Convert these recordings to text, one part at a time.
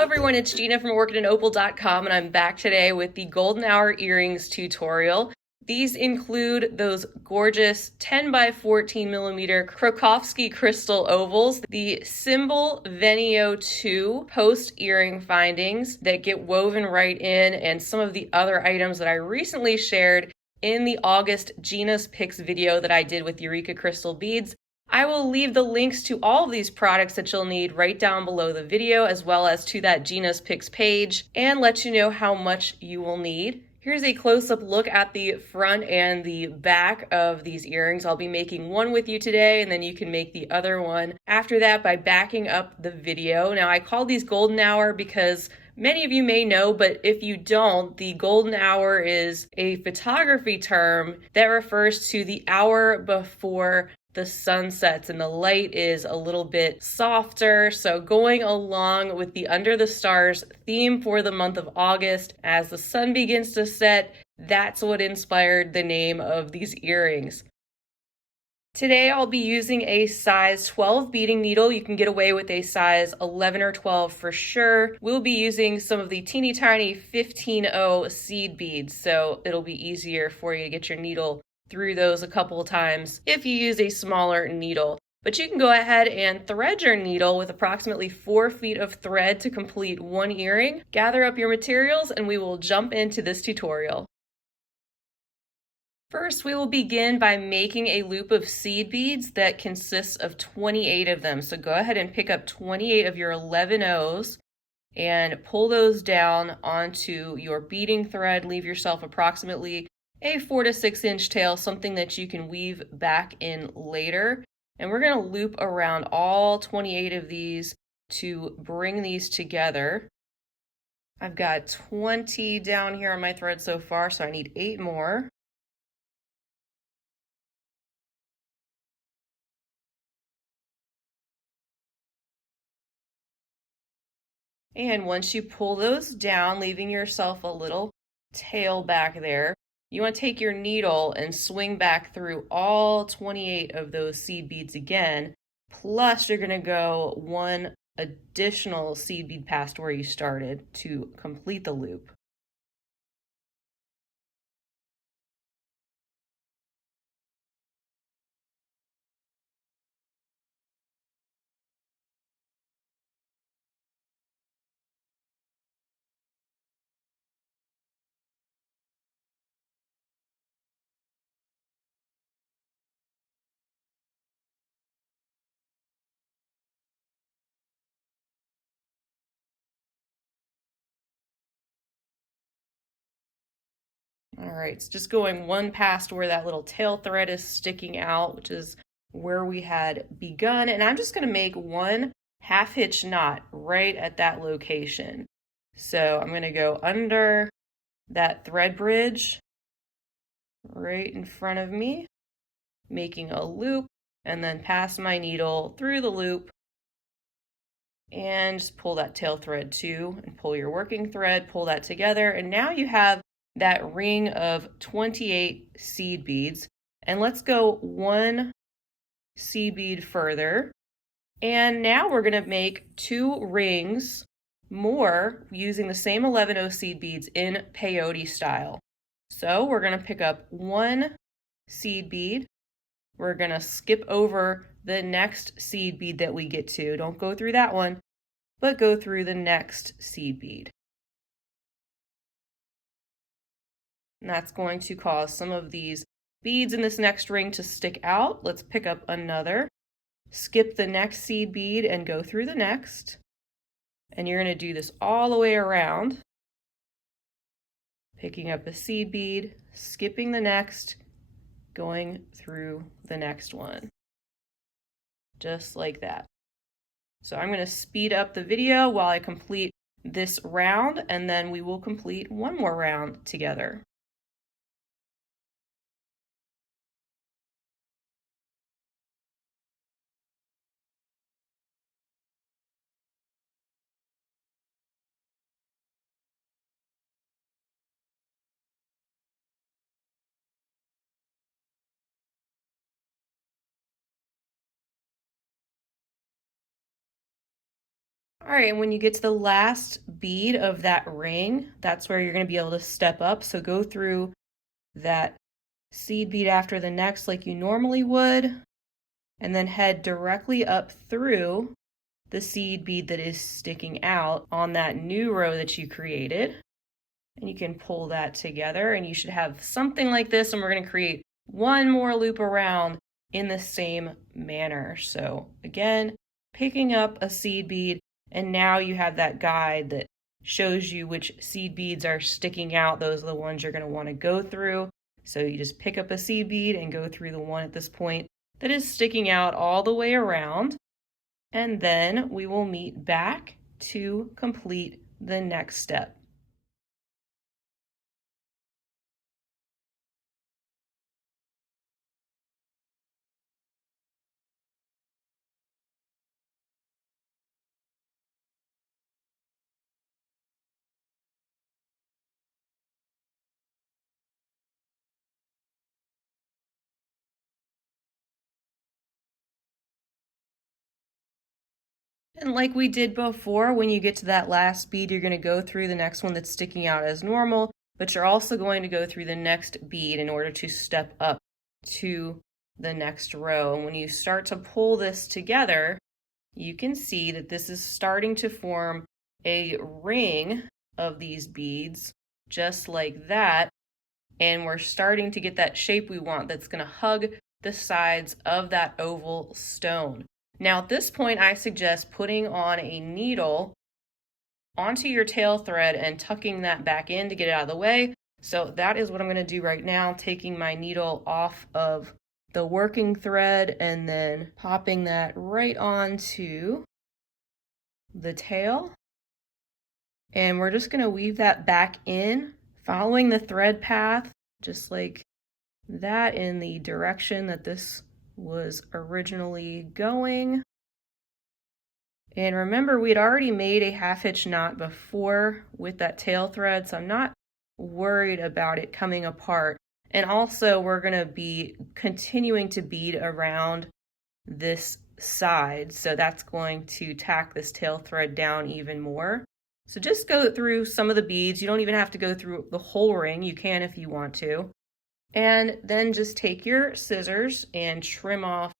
Hello everyone, it's Gina from orchidandopal.com and I'm back today with the golden hour earrings tutorial. These include those gorgeous 10 by 14 millimeter Krokowski crystal ovals, the Cymbal Venio 2 post earring findings that get woven right in, and some of the other items that I recently shared in the August Gina's Picks video that I did with Eureka Crystal Beads. I will leave the links to all of these products that you'll need right down below the video, as well as to that Gina's Picks page, and let you know how much you will need. Here's a close-up look at the front and the back of these earrings. I'll be making one with you today, and then you can make the other one after that by backing up the video. Now, I call these golden hour because many of you may know, but if you don't, the golden hour is a photography term that refers to the hour before the sun sets and the light is a little bit softer. So going along with the Under the Stars theme for the month of August, as the sun begins to set, that's what inspired the name of these earrings. Today I'll be using a size 12 beading needle. You can get away with a size 11 or 12 for sure. We'll be using some of the teeny tiny 15-0 seed beads, so it'll be easier for you to get your needle through those a couple of times if you use a smaller needle. But you can go ahead and thread your needle with approximately 4 feet of thread to complete one earring. Gather up your materials and we will jump into this tutorial. First, we will begin by making a loop of seed beads that consists of 28 of them. So go ahead and pick up 28 of your 11 O's and pull those down onto your beading thread. Leave yourself approximately a 4 to 6 inch tail, something that you can weave back in later. And we're going to loop around all 28 of these to bring these together. I've got 20 down here on my thread so far, so I need 8 more. And once you pull those down, leaving yourself a little tail back there, you want to take your needle and swing back through all 28 of those seed beads again, plus you're going to go one additional seed bead past where you started to complete the loop. All right, it's just going one past where that little tail thread is sticking out, which is where we had begun. And I'm just going to make one half hitch knot right at that location. So I'm going to go under that thread bridge right in front of me, making a loop, and then pass my needle through the loop and just pull that tail thread too, and pull your working thread, pull that together. And now you have that ring of 28 seed beads. And let's go one seed bead further. And now we're going to make 2 rings more using the same 11-0 seed beads in peyote style. So we're going to pick up one seed bead. We're going to skip over the next seed bead that we get to. Don't go through that one, but go through the next seed bead. And that's going to cause some of these beads in this next ring to stick out. Let's pick up another. Skip the next seed bead and go through the next. And you're going to do this all the way around. Picking up a seed bead, skipping the next, going through the next one. Just like that. So I'm going to speed up the video while I complete this round, and then we will complete one more round together. All right, and when you get to the last bead of that ring, that's where you're going to be able to step up. So go through that seed bead after the next like you normally would, and then head directly up through the seed bead that is sticking out on that new row that you created. And you can pull that together and you should have something like this, and we're going to create one more loop around in the same manner. So again, picking up a seed bead, and now you have that guide that shows you which seed beads are sticking out. Those are the ones you're going to want to go through. So you just pick up a seed bead and go through the one at this point that is sticking out all the way around. And then we will meet back to complete the next step. And like we did before, when you get to that last bead, you're going to go through the next one that's sticking out as normal, but you're also going to go through the next bead in order to step up to the next row. And when you start to pull this together, you can see that this is starting to form a ring of these beads, just like that. And we're starting to get that shape we want that's going to hug the sides of that oval stone. Now at this point, I suggest putting on a needle onto your tail thread and tucking that back in to get it out of the way. So that is what I'm going to do right now, taking my needle off of the working thread and then popping that right onto the tail. And we're just going to weave that back in, following the thread path, just like that, in the direction that this was originally going. And remember, we'd already made a half hitch knot before with that tail thread, so I'm not worried about it coming apart. And also, we're going to be continuing to bead around this side, so that's going to tack this tail thread down even more. So just go through some of the beads. You don't even have to go through the whole ring. You can if you want to. And then just take your scissors and trim off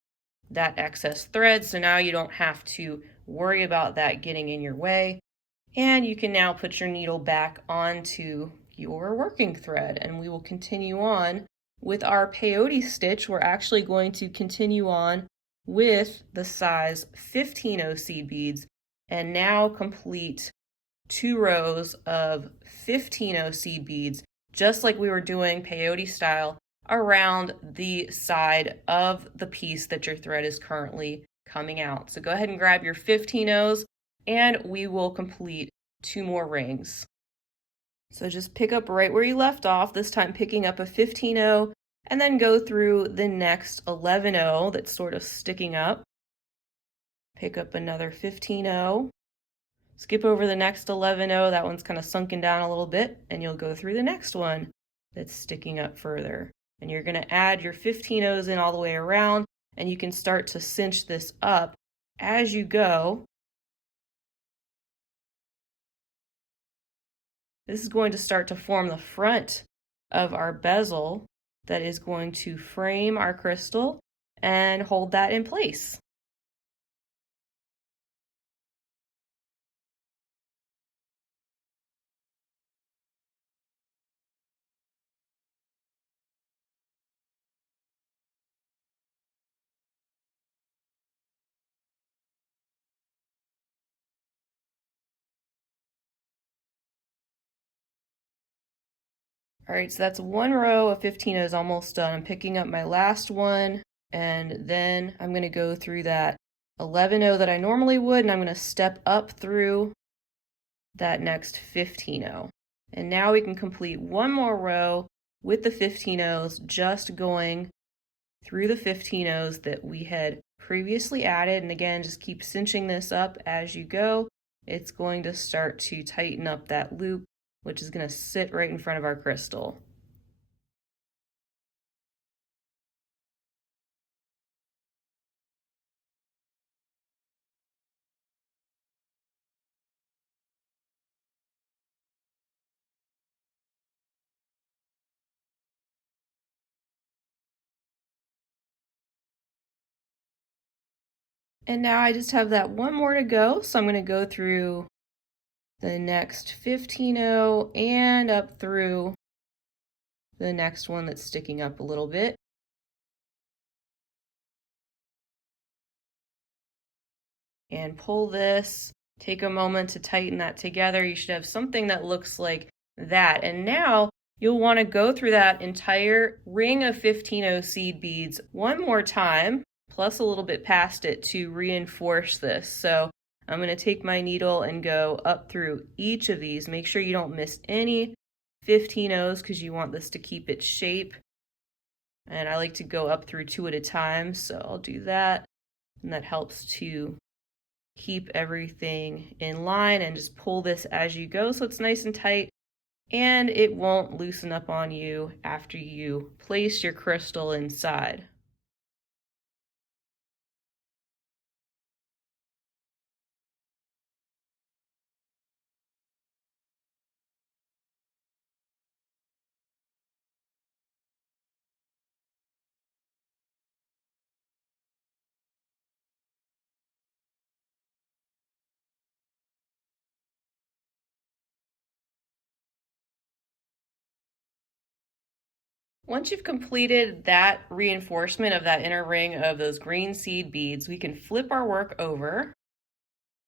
that excess thread, so now you don't have to worry about that getting in your way. And you can now put your needle back onto your working thread, and we will continue on with our peyote stitch. We're actually going to continue on with the size 15 OC beads and now complete 2 rows of 15 OC beads, just like we were doing peyote style, around the side of the piece that your thread is currently coming out. So go ahead and grab your 15 O's and we will complete 2 more rings. So just pick up right where you left off, this time picking up a 15 O, and then go through the next 11 O that's sort of sticking up. Pick up another 15 O. Skip over the next 11 O, that one's kind of sunken down a little bit, and you'll go through the next one that's sticking up further. And you're going to add your 15 O's in all the way around, and you can start to cinch this up as you go. This is going to start to form the front of our bezel that is going to frame our crystal and hold that in place. All right, so that's 1 row of 15 O's almost done. I'm picking up my last one, and then I'm going to go through that 11 O that I normally would, and I'm going to step up through that next 15 O. And now we can complete 1 more row with the 15 O's, just going through the 15 O's that we had previously added. And again, just keep cinching this up as you go. It's going to start to tighten up that loop, which is going to sit right in front of our crystal. And now I just have that one more to go, so I'm going to go through the next 15-0 and up through the next one that's sticking up a little bit. And pull this, take a moment to tighten that together. You should have something that looks like that. And now you'll want to go through that entire ring of 15-0 seed beads one more time, plus a little bit past it to reinforce this. So I'm going to take my needle and go up through each of these. Make sure you don't miss any 15-0s because you want this to keep its shape. And I like to go up through 2 at a time, so I'll do that. And that helps to keep everything in line, and just pull this as you go so it's nice and tight and it won't loosen up on you after you place your crystal inside. Once you've completed that reinforcement of that inner ring of those green seed beads, we can flip our work over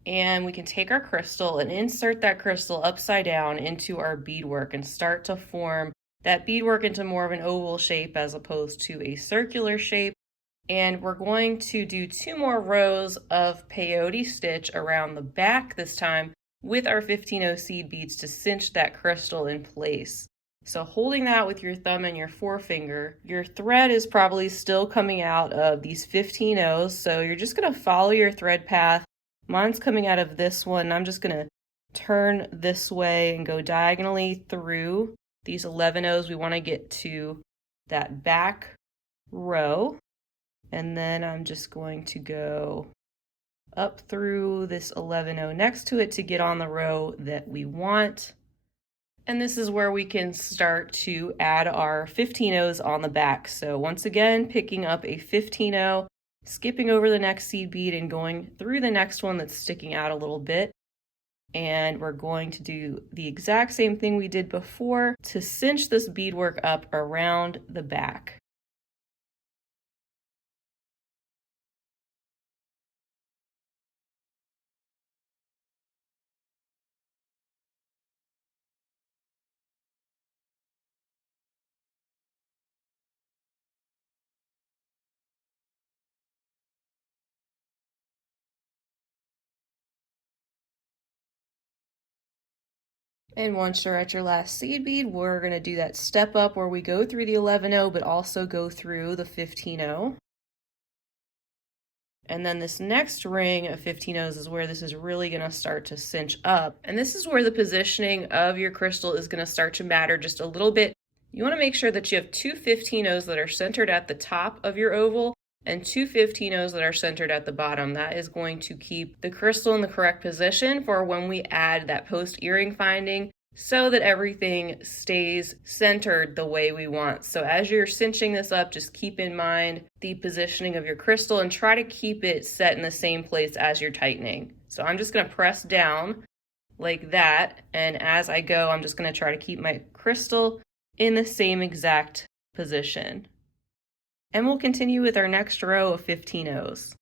and we can take our crystal and insert that crystal upside down into our beadwork and start to form that beadwork into more of an oval shape as opposed to a circular shape. And we're going to do 2 more rows of peyote stitch around the back this time with our 15-0 seed beads to cinch that crystal in place. So holding that with your thumb and your forefinger, your thread is probably still coming out of these 15-0s, so you're just going to follow your thread path. Mine's coming out of this one. I'm just going to turn this way and go diagonally through these 11-0s. We want to get to that back row. And then I'm just going to go up through this 11-0 next to it to get on the row that we want. And this is where we can start to add our 15-0s on the back. So once again, picking up a 15-0, skipping over the next seed bead and going through the next one that's sticking out a little bit. And we're going to do the exact same thing we did before to cinch this beadwork up around the back. And once you're at your last seed bead, we're going to do that step up where we go through the 11-0, but also go through the 15-0. And then this next ring of 15-0s is where this is really going to start to cinch up. And this is where the positioning of your crystal is going to start to matter just a little bit. You want to make sure that you have 2 15-0s that are centered at the top of your oval and 2 15-0s that are centered at the bottom. That is going to keep the crystal in the correct position for when we add that post earring finding, so that everything stays centered the way we want. So as you're cinching this up, just keep in mind the positioning of your crystal and try to keep it set in the same place as you're tightening. So I'm just going to press down like that, and as I go, I'm just going to try to keep my crystal in the same exact position. And we'll continue with our next row of 15-0s.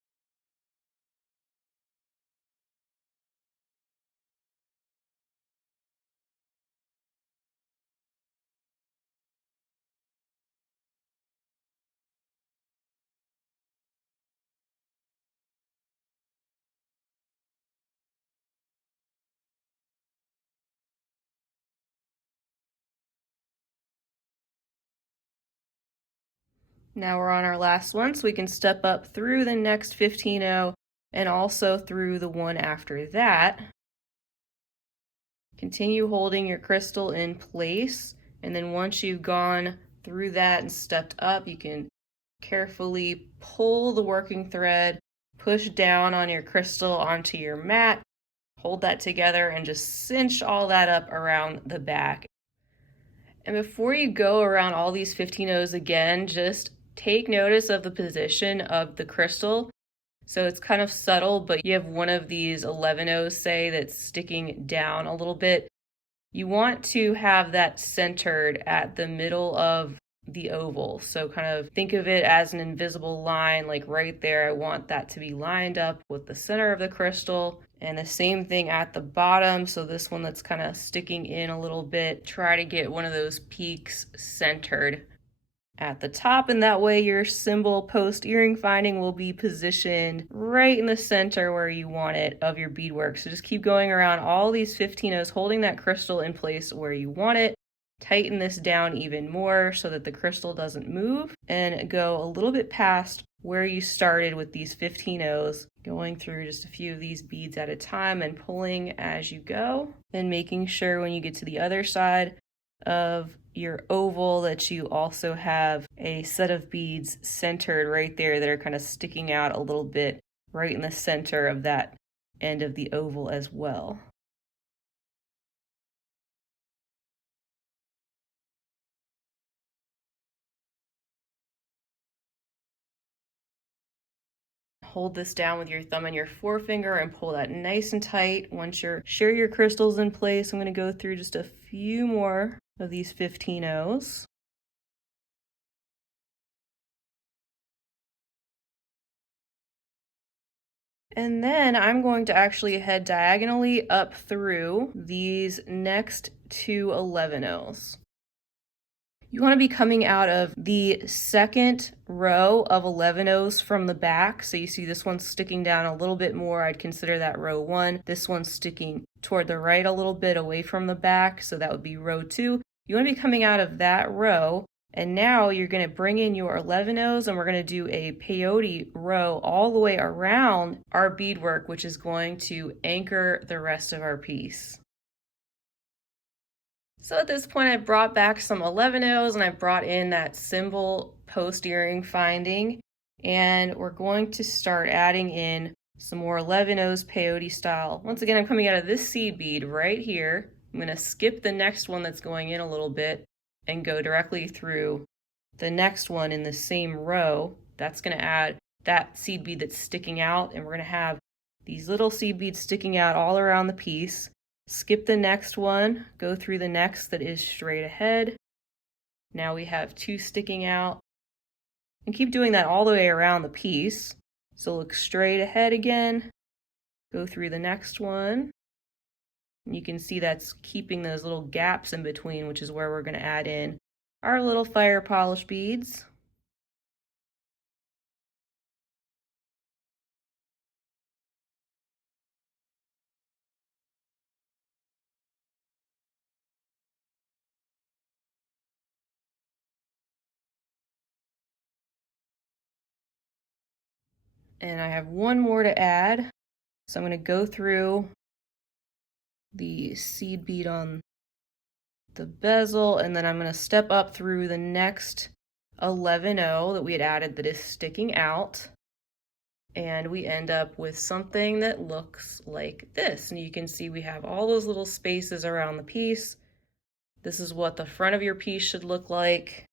Now we're on our last one, so we can step up through the next 15-0 and also through the one after that. Continue holding your crystal in place, and then once you've gone through that and stepped up, you can carefully pull the working thread, push down on your crystal onto your mat, hold that together, and just cinch all that up around the back. And before you go around all these 15-0s again, just take notice of the position of the crystal. So it's kind of subtle, but you have one of these 11 say, that's sticking down a little bit. You want to have that centered at the middle of the oval. So kind of think of it as an invisible line, like right there. I want that to be lined up with the center of the crystal. And the same thing at the bottom. So this one that's kind of sticking in a little bit, try to get one of those peaks centered at the top, and that way your cymbal post earring finding will be positioned right in the center where you want it of your beadwork. So just keep going around all these 15 holding that crystal in place where you want it. Tighten this down even more so that the crystal doesn't move, and go a little bit past where you started with these 15 going through just a few of these beads at a time and pulling as you go, and making sure when you get to the other side of your oval that you also have a set of beads centered right there that are kind of sticking out a little bit right in the center of that end of the oval as well. Hold this down with your thumb and your forefinger and pull that nice and tight. Once you're sure your crystal's in place, I'm going to go through just a few more of these 15 And then I'm going to actually head diagonally up through these next two 11 You want to be coming out of the second row of 11 from the back. So you see this one's sticking down a little bit more. I'd consider that row 1. This one's sticking toward the right a little bit away from the back. So that would be row 2. You want to be coming out of that row. And now you're going to bring in your 11 and we're going to do a peyote row all the way around our beadwork, which is going to anchor the rest of our piece. So at this point, I brought back some 11 and I brought in that cymbal post earring finding, and we're going to start adding in some more 11 peyote style. Once again, I'm coming out of this seed bead right here. I'm going to skip the next one that's going in a little bit and go directly through the next one in the same row. That's going to add that seed bead that's sticking out, and we're going to have these little seed beads sticking out all around the piece. Skip the next one, go through the next that is straight ahead. Now we have 2 sticking out, and keep doing that all the way around the piece. So look straight ahead again, go through the next one. And you can see that's keeping those little gaps in between, which is where we're going to add in our little fire polish beads. And I have one more to add. So I'm going to go through the seed bead on the bezel, and then I'm going to step up through the next 11 that we had added that is sticking out. And we end up with something that looks like this. And you can see we have all those little spaces around the piece. This is what the front of your piece should look like.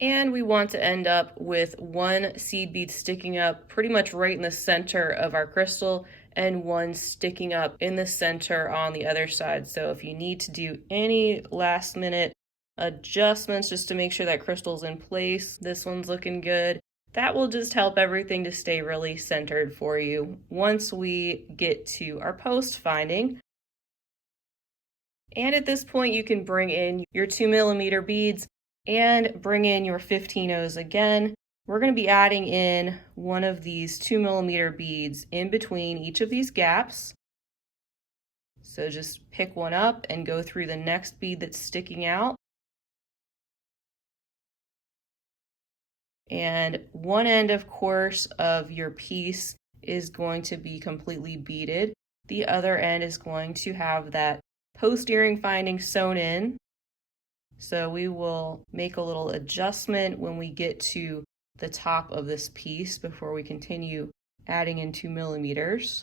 And we want to end up with one seed bead sticking up pretty much right in the center of our crystal, and one sticking up in the center on the other side. So if you need to do any last minute adjustments just to make sure that crystal's in place, this one's looking good. That will just help everything to stay really centered for you once we get to our post finding. And at this point, you can bring in your 2mm beads and bring in your 15 again. We're going to be adding in one of these 2mm beads in between each of these gaps. So just pick one up and go through the next bead that's sticking out. And one end, of course, of your piece is going to be completely beaded. The other end is going to have that post earring finding sewn in. So we will make a little adjustment when we get to the top of this piece before we continue adding in 2mm.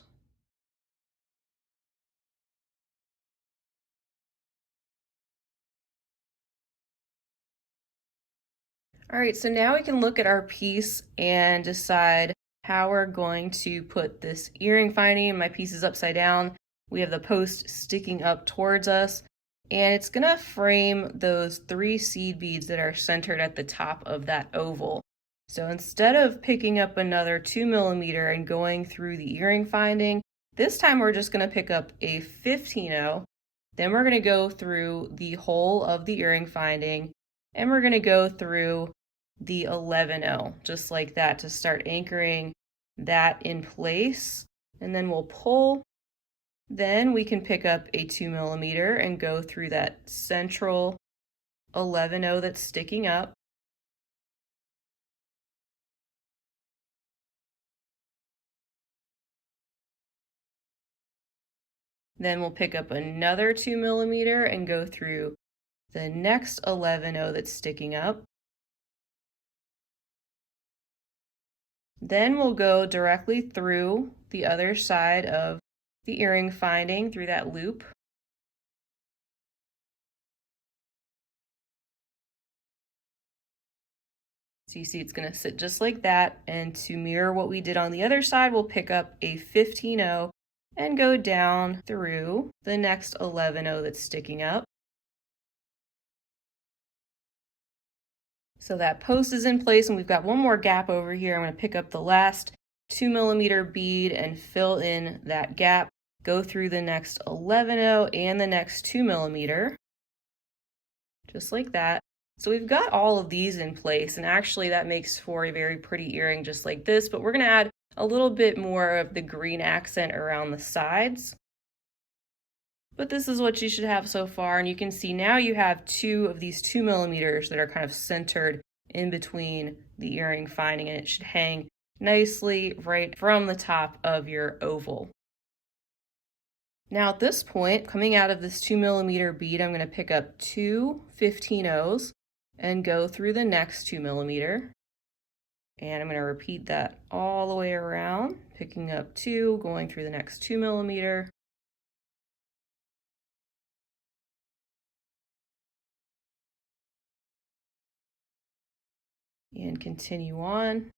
All right, so now we can look at our piece and decide how we're going to put this earring finding. My piece is upside down. We have the post sticking up towards us, and it's gonna frame those 3 seed beads that are centered at the top of that oval. So instead of picking up another 2mm and going through the earring finding, this time we're just gonna pick up a 15-0. Then we're gonna go through the whole of the earring finding, and we're gonna go through the 11-0, just like that, to start anchoring that in place. And then we'll pull. Then we can pick up a 2mm and go through that central 11-0 that's sticking up. Then we'll pick up another 2mm and go through the next 11-0 that's sticking up. Then we'll go directly through the other side of the earring finding through that loop. So you see it's going to sit just like that, and to mirror what we did on the other side, we'll pick up a 15-0 and go down through the next 11-0 that's sticking up. So that post is in place, and we've got one more gap over here. I'm going to pick up the last 2mm bead and fill in that gap, go through the next 11-0 and the next 2mm, just like that. So we've got all of these in place, and actually that makes for a very pretty earring just like this, but we're going to add a little bit more of the green accent around the sides. But this is what you should have so far, and you can see now you have 2 of these 2mm that are kind of centered in between the earring finding, and it should hang nicely right from the top of your oval. Now at this point, coming out of this 2mm bead, I'm going to pick up 2 15-0s and go through the next 2mm. And I'm going to repeat that all the way around, picking up 2, going through the next 2mm. And continue on.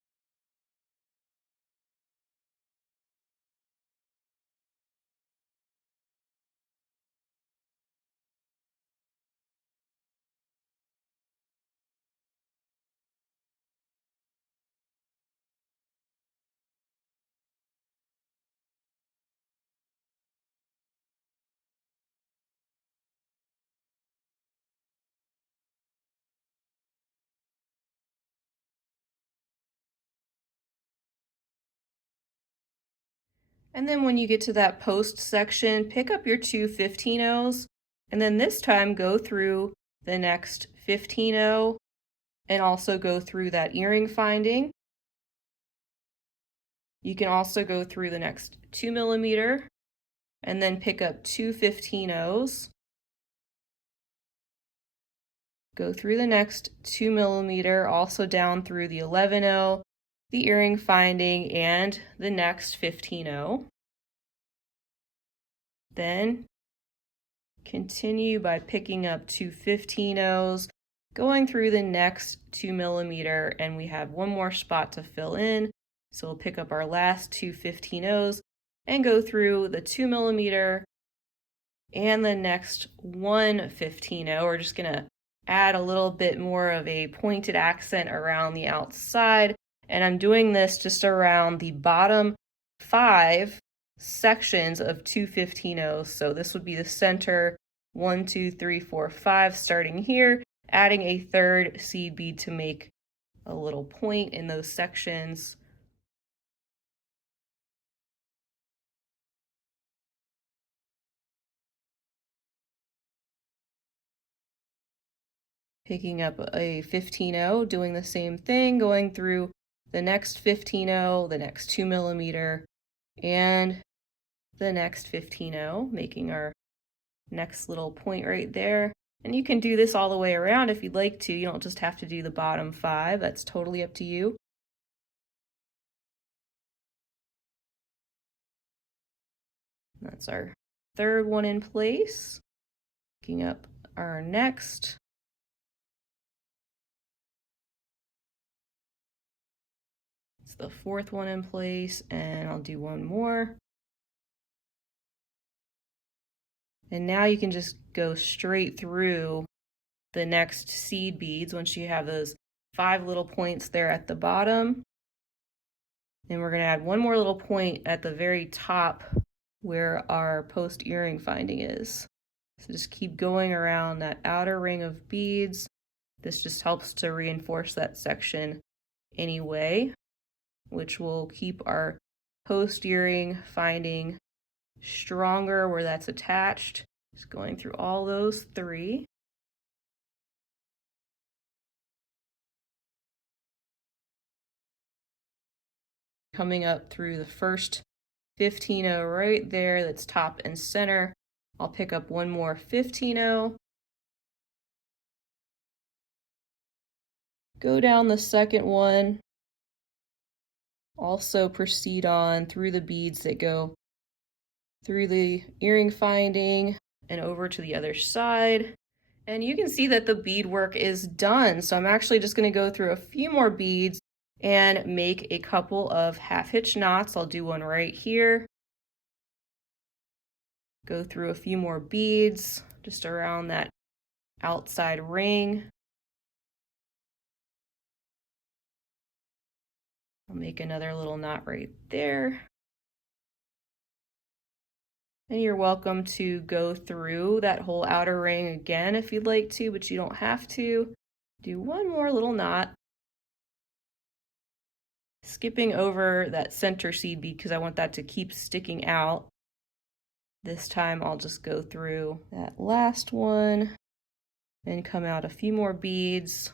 And then when you get to that post section, pick up your 2 15-0s, and then this time go through the next 15-0 and also go through that earring finding. You can also go through the next 2mm and then pick up 2 15-0s. Go through the next 2mm, also down through the 11-0, the earring finding, and the next 15-0. Then continue by picking up 2 15-0s, going through the next 2mm, and we have one more spot to fill in. So we'll pick up our last 2 15-0s and go through the 2mm and the next 1 15-0. We're just gonna add a little bit more of a pointed accent around the outside, and I'm doing this just around the bottom 5 sections of 2 15-0s. So this would be the center, 1 2 3 4 5, starting here, adding a 3rd seed bead to make a little point in those sections. Picking up a 15-0, doing the same thing, going through the next 15-0, the next 2mm, and the next 15-0, making our next little point right there. And you can do this all the way around if you'd like to. You don't just have to do the bottom 5. That's totally up to you. That's our 3rd one in place. Picking up our next. It's the fourth one in place, and I'll do one more. And now you can just go straight through the next seed beads once you have those 5 little points there at the bottom. And we're going to add one more little point at the very top where our post earring finding is. So just keep going around that outer ring of beads. This just helps to reinforce that section anyway, which will keep our post earring finding stronger where that's attached. Just going through all those 3. Coming up through the first 15-0 right there, that's top and center. I'll pick up one more 15-0. Go down the second one. Also proceed on through the beads that go through the earring finding and over to the other side. And you can see that the beadwork is done. So I'm actually just going to go through a few more beads and make a couple of half hitch knots. I'll do one right here. Go through a few more beads just around that outside ring. I'll make another little knot right there. And you're welcome to go through that whole outer ring again if you'd like to, but you don't have to. Do one more little knot. Skipping over that center seed bead because I want that to keep sticking out. This time I'll just go through that last one and come out a few more beads.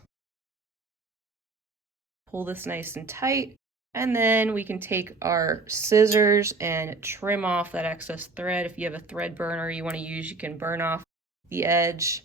Pull this nice and tight, and then we can take our scissors and trim off that excess thread. If you have a thread burner you want to use, you can burn off the edge.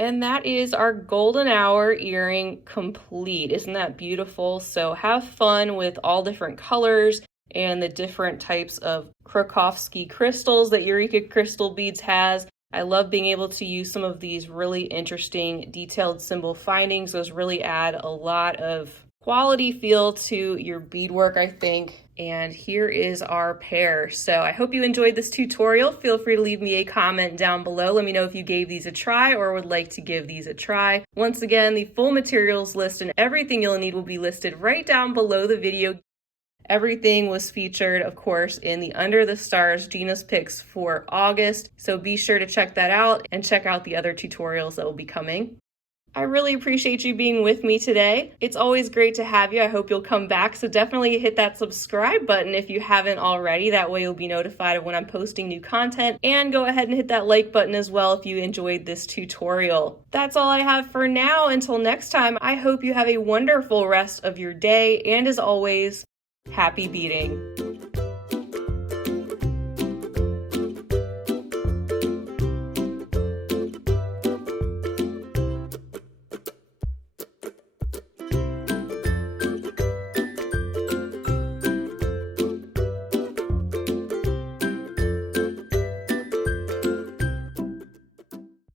And that is our golden hour earring complete. Isn't that beautiful? So have fun with all different colors and the different types of Krokowski crystals that Eureka Crystal Beads has. I love being able to use some of these really interesting detailed cymbal findings. Those really add a lot of quality feel to your beadwork, I think. And here is our pair. So I hope you enjoyed this tutorial. Feel free to leave me a comment down below. Let me know if you gave these a try or would like to give these a try. Once again, the full materials list and everything you'll need will be listed right down below the video. Everything was featured, of course, in the Under the Stars Gina's Picks for August. So be sure to check that out and check out the other tutorials that will be coming. I really appreciate you being with me today. It's always great to have you. I hope you'll come back. So definitely hit that subscribe button if you haven't already. That way you'll be notified of when I'm posting new content. And go ahead and hit that like button as well if you enjoyed this tutorial. That's all I have for now. Until next time, I hope you have a wonderful rest of your day. And as always, happy beading.